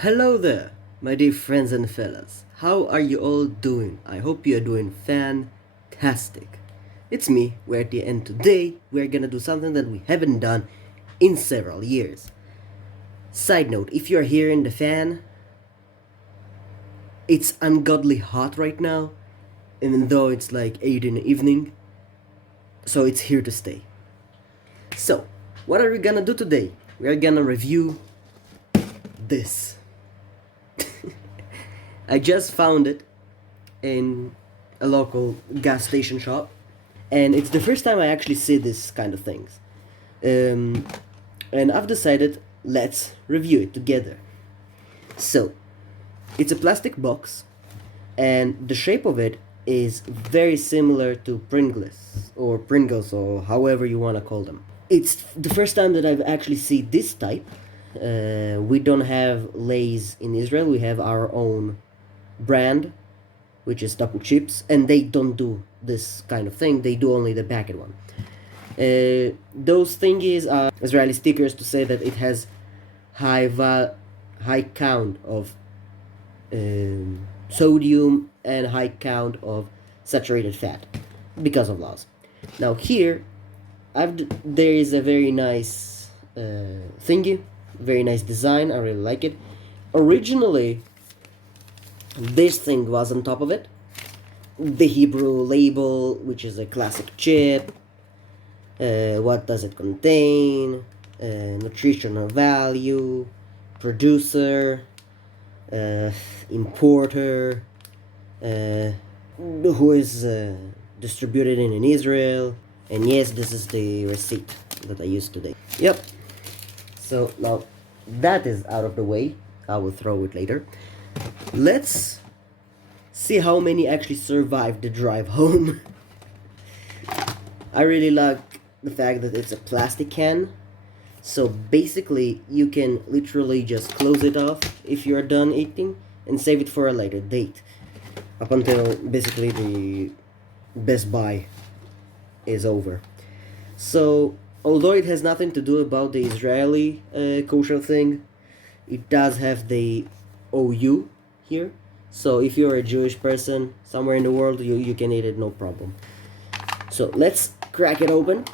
Hello there, my dear friends and fellas. How are you all doing? I hope you are doing fantastic. It's me, we're at the end today. We're gonna do something that we haven't done in several years. Side note, if you're hearing the fan, it's ungodly hot right now, even though it's like 8 in the evening, so it's here to stay. So, what are we gonna do today? We're gonna review this. I just found it in a local gas station shop, and it's the first time I actually see this kind of things. Um, and I've decided let's review it together. So, it's a plastic box, and the shape of it is very similar to Pringles, or however you want to call them. It's the first time that I've actually seen this type. We don't have Lay's in Israel. We have our own brand, which is Tapu Chips, and they don't do this kind of thing. They do only the packet one. Those thingies are Israeli stickers to say that it has high count of sodium and high count of saturated fat because of laws. Now here, there is a very nice thingy, very nice design. I really like it. Originally, this thing was on top of it. The Hebrew label, which is a classic chip. What does it contain? Nutritional value, producer, importer, who is distributed in Israel. And yes, this is the receipt that I used today. Yep. So now that is out of the way. I will throw it later. Let's see how many actually survived the drive home. I really like the fact that it's a plastic can. So basically, you can literally just close it off if you're done eating and save it for a later date. Up until basically the Best Buy is over. So, although it has nothing to do about the Israeli kosher thing, it does have the OU here. So if you're a Jewish person somewhere in the world, you can eat it, no problem. So let's crack it open.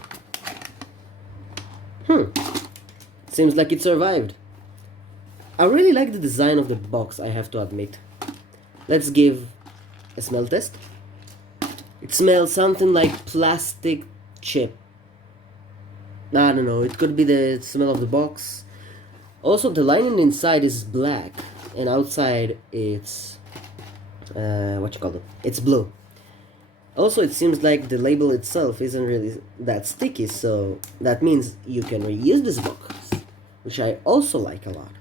Seems like it survived. I really like the design of the box, I have to admit. Let's give a smell test. It smells something like plastic chip. I don't know, it could be the smell of the box. Also, the lining inside is black, and outside it's it's blue. Also, it seems like the label itself isn't really that sticky, so that means you can reuse this box, which I also like a lot.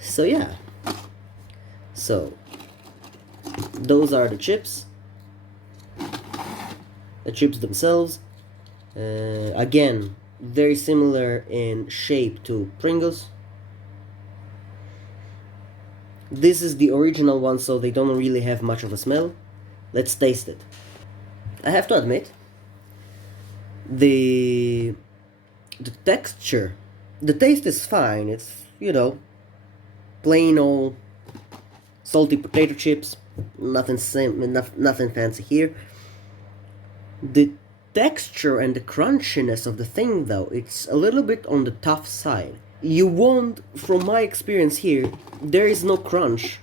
So yeah. So those are the chips. The chips themselves. Again, very similar in shape to Pringles. This is the original one, so they don't really have much of a smell. Let's taste it. I have to admit, the texture, the taste is fine. It's, plain old salty potato chips. Nothing fancy here. The texture and the crunchiness of the thing, though, it's a little bit on the tough side. You won't, from my experience here, there is no crunch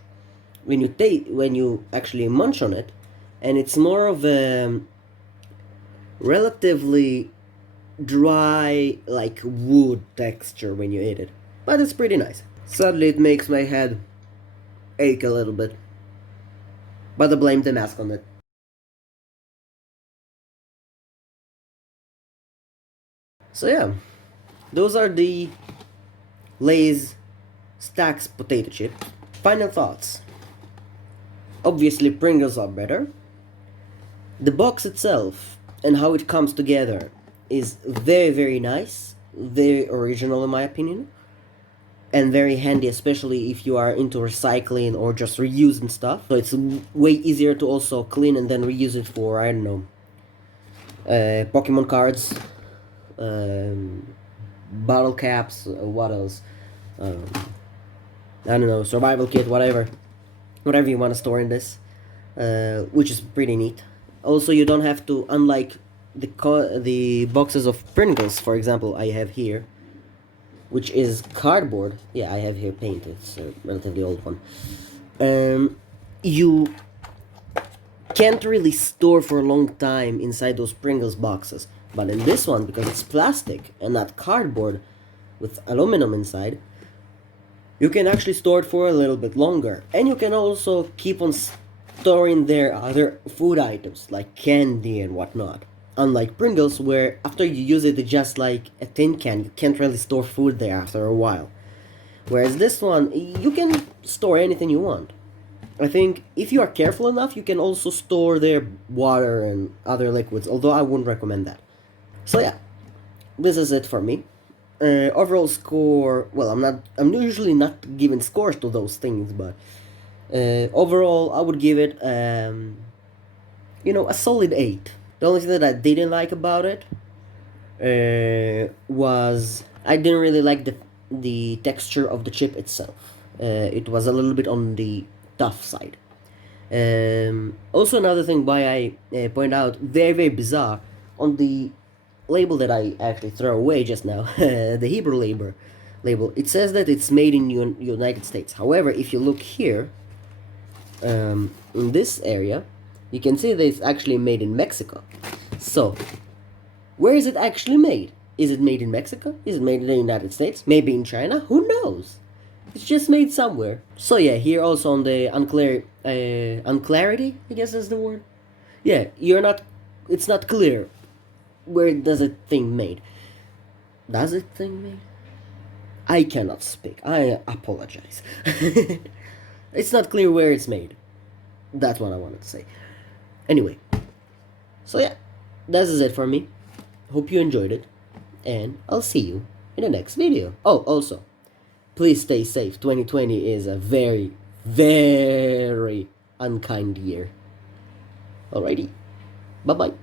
when you actually munch on it, and it's more of a relatively dry, like wood texture when you eat it. But it's pretty nice. Sadly, it makes my head ache a little bit, but I blame the mask on it. So yeah, those are the Lay's Stax potato chip. Final thoughts. Obviously, Pringles are better. The box itself and how it comes together is very, very nice, very original in my opinion, and very handy, especially if you are into recycling or just reusing stuff. So it's way easier to also clean and then reuse it for, I don't know, Pokemon cards, bottle caps, what else? I don't know, survival kit, whatever you want to store in this, which is pretty neat. Also, you don't have to, unlike the boxes of Pringles, for example, I have here, which is cardboard. Yeah, I have here painted. It's a relatively old one. You can't really store for a long time inside those Pringles boxes. But in this one, because it's plastic and not cardboard with aluminum inside, you can actually store it for a little bit longer. And you can also keep on storing their other food items like candy and whatnot. Unlike Pringles, where after you use it, it's just like a tin can. You can't really store food there after a while. Whereas this one, you can store anything you want. I think if you are careful enough, you can also store their water and other liquids, although I wouldn't recommend that. So yeah, this is it for me. Overall score, well, I'm usually not giving scores to those things, but overall I would give it, a solid 8. The only thing that I didn't like about it was I didn't really like the texture of the chip itself. It was a little bit on the tough side. Also, another thing why I point out, very very bizarre, on the label that I actually throw away just now, the Hebrew label, it says that it's made in United States. However, if you look here, in this area, you can see that it's actually made in Mexico. So, where is it actually made? Is it made in Mexico? Is it made in the United States? Maybe in China? Who knows? It's just made somewhere. So yeah, here also on the unclarity, I guess is the word. Yeah, it's not clear where does it thing made. Does it thing made? I cannot speak. I apologize. It's not clear where it's made. That's what I wanted to say. Anyway, so yeah, this is it for me. Hope you enjoyed it, and I'll see you in the next video. Oh, also, please stay safe. 2020 is a very, very unkind year. Alrighty, bye-bye.